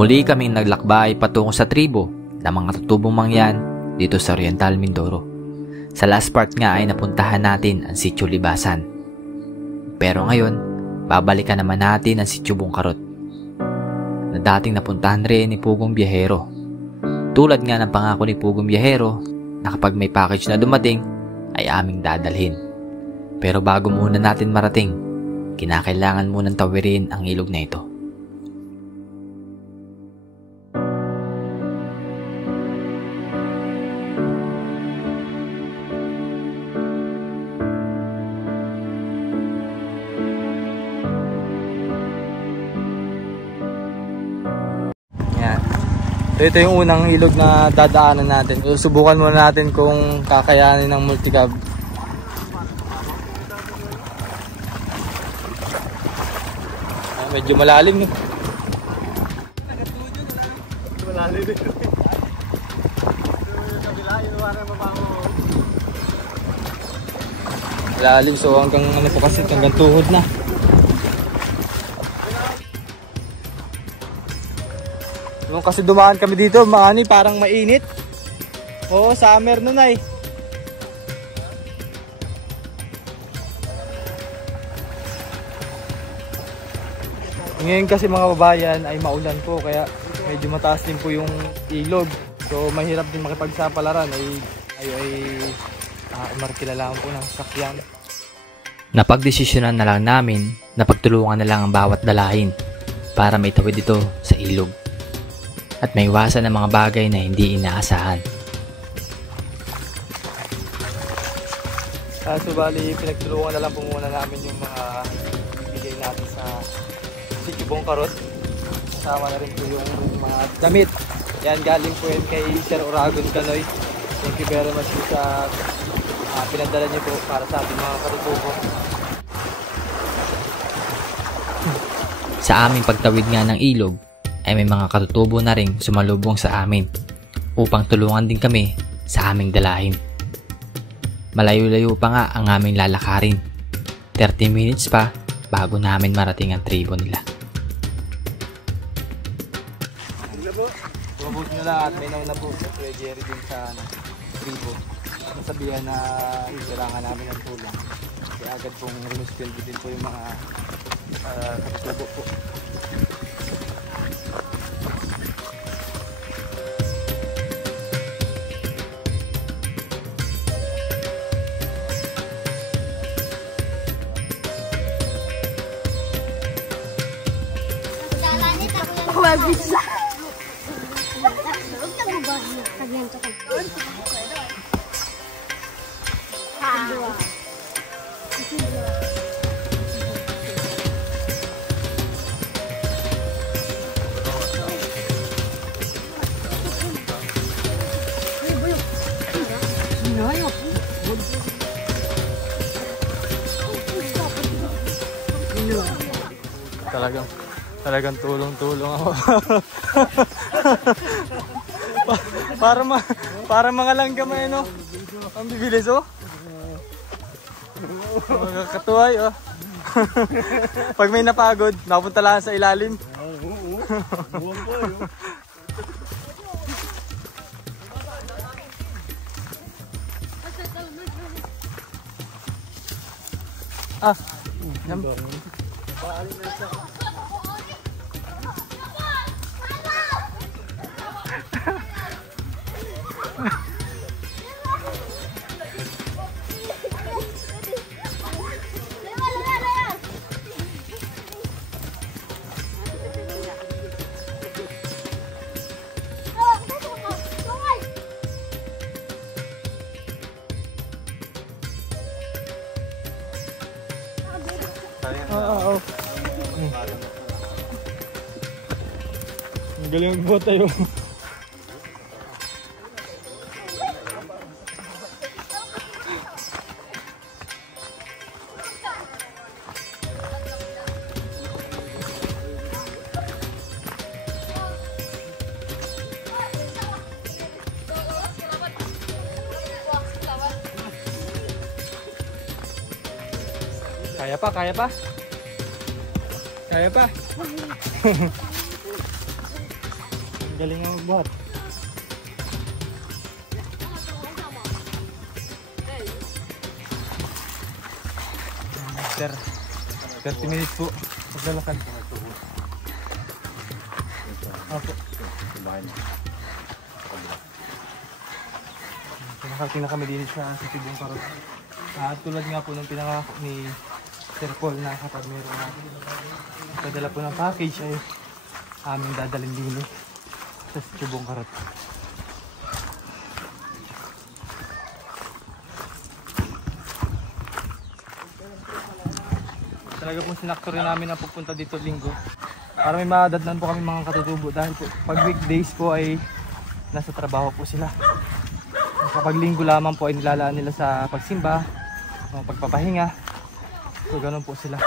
Muli kaming naglakbay patungo sa tribo ng mga tutubong mangyan dito sa Oriental Mindoro. Sa last part nga ay napuntahan natin ang Sitio Libasan. Pero ngayon, babalikan naman natin ang Sitio Bungkarot na dating napuntahan rin ni Pugong Biyahero. Tulad nga ng pangako ni Pugong Biyahero na kapag may package na dumating ay aming dadalhin. Pero bago muna natin marating, kinakailangan munang tawirin ang ilog na ito. Ito yung unang ilog na dadaanan natin. Susubukan muna natin kung kakayanin ng multicab. Medyo malalim. Malalim dito. Malalim, so hanggang ano po kasi, hanggang tuhod na. Nung kasi dumaan kami dito, parang mainit. Oo, summer nun ay. Ngayon kasi mga babayan ay maulan po, kaya medyo mataas din po yung ilog. So mahirap din makipagsapalaran ay umarkila lang po ng sakyan. Napagdesisyonan na lang namin na pagtulungan na lang ang bawat dalahin para may tawid dito sa ilog at may iwasan ng mga bagay na hindi inaasahan. So bali, pinagtulungan na lang po muna namin yung mga ibigay natin sa Sitio Bungkarot. Kasama na rin po yung mga damit. Yan, galing po yun kay Sir Oragon Canoy. Thank you very much po sa pinadala niyo po para sa ating mga katutubo. Sa aming pagtawid nga ng ilog, ay may mga katutubo na ring sumalubong sa amin upang tulungan din kami sa aming dalahin. Malayo-layo pa nga ang aming lalakarin. 30 minutes pa bago namin marating ang tribo nila. Mabuti na lahat, may nauna po sa Kuya Jerry din sa tribo. Nasabihan na kailangan namin ng tulong. Kaya agad pong remispil din po yung mga katutubo po. Bisa. Talagang tulong-tulong ako. para mga langgamay, no? Ang bibilis, oh. Nakakatuway, oh. Pag may napagod, napunta lang sa ilalim. Ang galing magbuhat tayo. Kaya pa, kaya pa. Kaya pa. Galing ang buhat. Sir, 30 minutes po. Paglalakad. Opo. Pinakating na kami din sa Tibong Karot. At tulad nga po ng pinangako ni Sir Paul na kapag meron natin padala po ng package ay aming dadalhin din sa Tibong Karot. Talaga pong sinakto rin namin na pupunta dito linggo para may madadnan po kami mga katutubo dahil po pag weekdays po ay nasa trabaho po sila. Kapag linggo lamang po ay nilalaan nila sa pagsimba, pagpapahinga. So ganun po sila.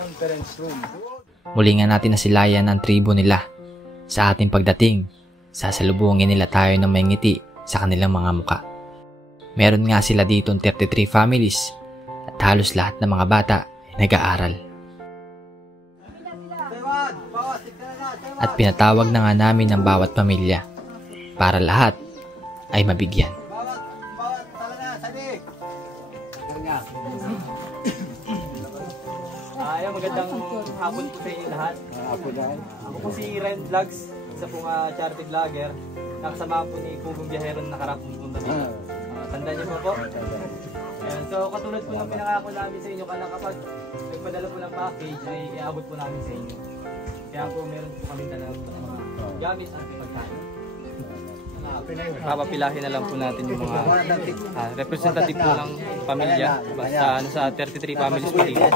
Conference room. Muli nga natin nasilayan ang tribo nila. Sa ating pagdating, sasalubungin nila tayo ng may ngiti sa kanilang mga muka. Meron nga sila ditong 33 families at halos lahat ng mga bata ay nag-aaral. At pinatawag na nga namin ang bawat pamilya para lahat ay mabigyan. Magandang hapon po sa inyo lahat. Ako po si Ren Vlogs, isa pong charity vlogger. Nakasama po ni Pugong Biyahero na nakarapong punta dito. Tandaan niyo po. Ayan, so katulad po ng pinangako namin sa inyo kana kapag nagpadala po ng package ay iabot po namin sa inyo. Kaya po meron po kami dala ng mga gamit at pagkain. Papapilahin na lang po natin yung mga representative po ng pamilya sa 33 families po dito.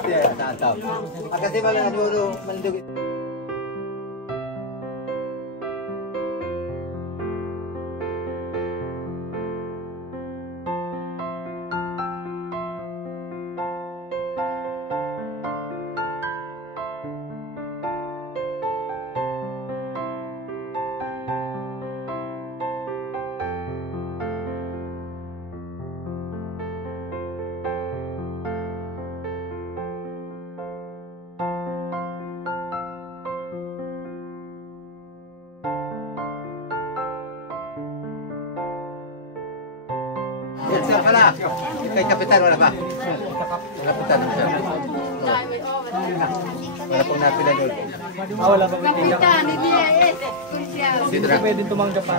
Sir, wala. Kay Kapitan, wala ba? Kapitan, sir. Wala pong napila doon. Wala pa pwede. Kapitan, hindi eh. Sino na pwede tumanggap pa?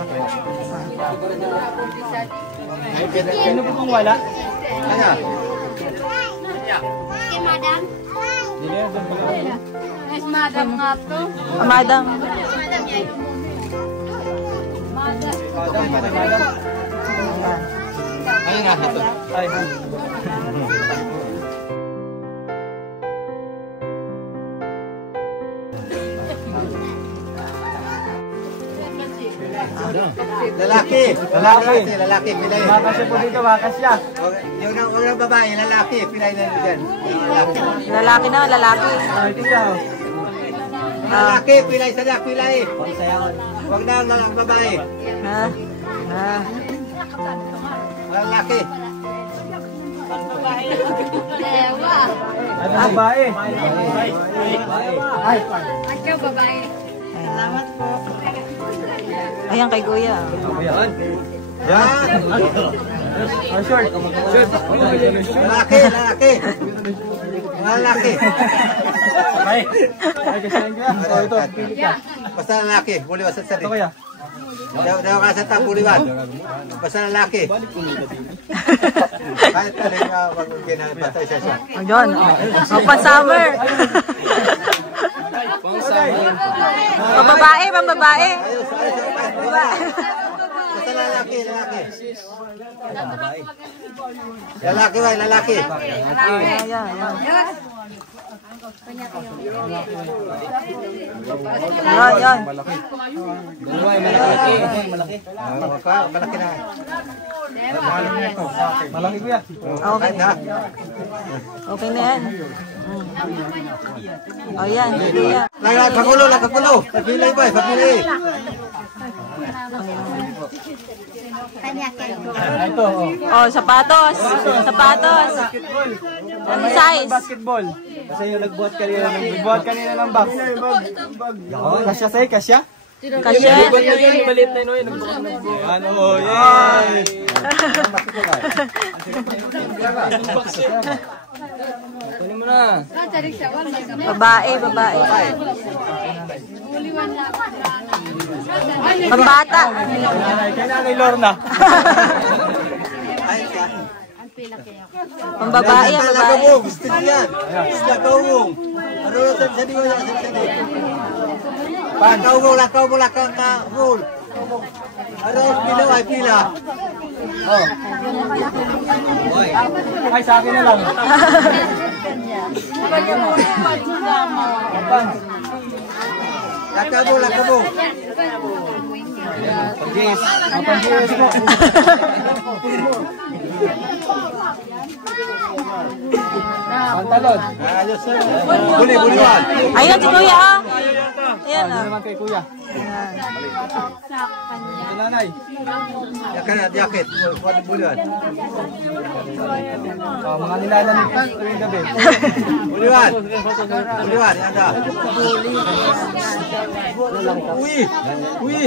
Sino Sino po kung wala? Ano? Kay madam. Hindi na doon pala. Yes, madam nga to. Madam. Madam yan. Madam. Ayun nga ito. Ay. Lalaki. Lalaki. Pilay. Makasya po dito, makasya. Yung unang babae, lalaki. Pilay na dyan. Lalaki. Lalaki na, lalaki. Ay, tita. Lalaki, pilay sa dak, pilay. Huwag na ang babae. Ha? Ha? Lalaki. Dewa. Ano babae? Ay. Ikaw babae. Salamat po. Ayan kay Kuya. Yan. Yan. Oh, short. Short. Lalaki. Lalaki. Ay. Ay, kasi yan kaya. Oh, ito. Pili ka. Basta lalaki. Muli wasat sa Ito rin. kaya. Daw ka sa tapuliwan. Basta lalaki. Kahit tayo nga magkinapatay siya. Ayun. Pang summer. Pambabae, pambabae. Basta lalaki. Lalaki ba? Lalaki. Ayan, ayan. Ayan. Malaki. Malaki na. Malaki kuya. Okay. Okay na yan. O yan, Kuya. Pagkulo. Pagpilay ba? Pagpilay. Ito, Oh, sapatos. Sapatos. Anong size? basketball. Kasi yung nagbuhat kanina ng bag. Kasya sa'yo, kasya? Kasya. Balit na yun. Ano, yes! Kunin mo na. Babae, babae. Pambata. Kaya nanay Lorna. Pambabae, ang babae. Gusto niya yan. Lakawong. Ano na sa diwa niya? Lakawong. Ano yung pila ay pila? Ay, sa akin na lang. Lakawong. Pag-yes. Pag-yes mo. Pantalon. Ayos sir. Buli-buliwan. Ayun, si Kuya, oh. Ayan, Ano oh. naman kay kuya? Ito nanay. Yakan at yakit. Buliwan. Mga nilalamig pa tuwing gabi. Buliwan. Anda. Uy.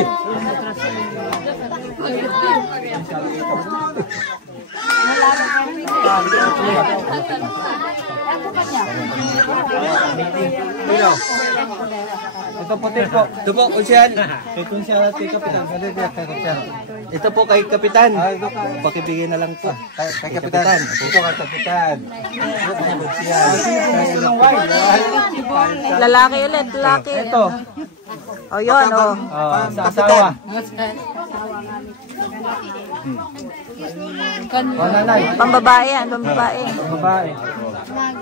Ito puti po. Ito po, Unsyan. Kay Unsyan at kay Kapitan. Ito po kay Kapitan. Pakibigay na lang po. Kay Kapitan. Ito kay Kapitan. Sino ng white? Lalaki ulit, lalaki. Ito. Oh, yun, oh. Sa asawa. Nanay. Pambabae yan, pambabae. Babae.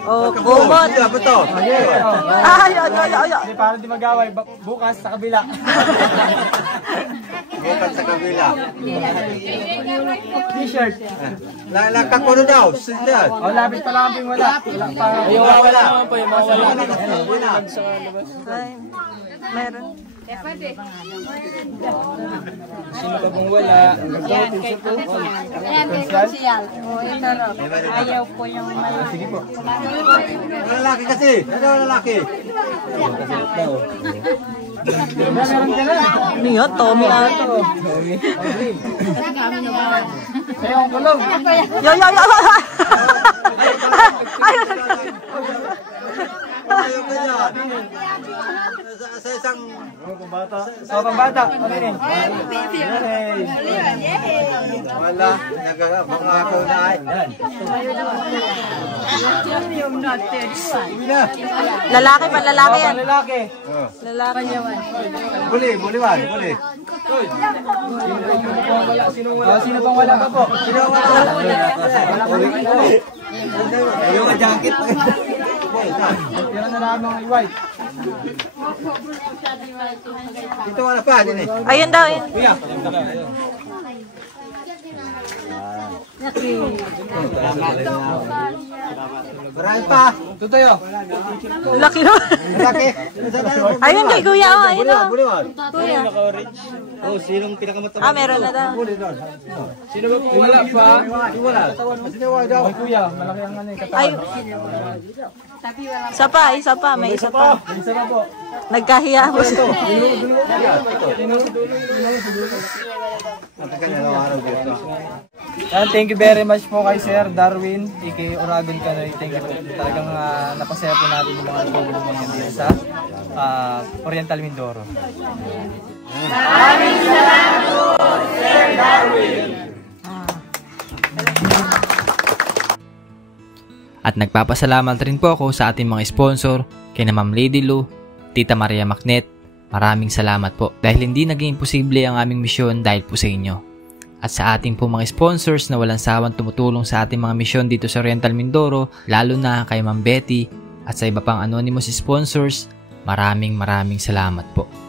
Oh, kumot. Apa to? Ay, ay. Hindi, para di mag-away. Bukas sa kabila. Bukan sa kabila. T-shirt. Lakak ko na daw. Sindan. O, lapit pa lang ang wala. Wala pa. Wala. Ay, meron. Sino pa bang wala? Ayan, kay Konsyal. O, ito ro. Ayaw ko yung malaki. Sige po. Lalaki kasi. Ano lalaki? Meron ka na. Ano yun? Tommy ata. Sa'yo ang kulong. Yo. Ay, Ayaw ka dyan. Sa isang... O, pambata. Ano yun? Wala. Nagkakapangakaw na ay. lalaki pa, lalaki yan. Lalaki. Lalaki. Buliwan. Sino pang wala pa po? Ayaw ka jacket. Pero na lang mga white. Ito wala pa din eh. Ayun daw, yun. Marami pa. Tutoyo. Laki naman. Lalaki. Ayun kay Kuya, oh. Ayun, oh. Buliwan. Kuya. Oh, sinong pinakamataba? Ah, meron na daw. Sino ba po wala pa? Wala. daw. Ay, kuya, malaki ang ano yung katawan. Ay. Isa pa, may isa pa. Isa na po. Nagkahiya ako. Thank you very much po kay Sir Darwin, aka Oragon Canoy. Thank you po. Talagang napasaya po natin yung mga tulong mo dito sa Oriental Mindoro. Maraming salamat po, Sir Darwin. At nagpapasalamat rin po ako sa ating mga sponsor, kina Ma'am Lady Lou, Tita Maria Macnet. Maraming salamat po dahil hindi naging imposible ang aming misyon dahil po sa inyo. At sa ating po mga sponsors na walang sawang tumutulong sa ating mga misyon dito sa Oriental Mindoro, lalo na kay Ma'am Betty at sa iba pang anonymous sponsors, maraming salamat po.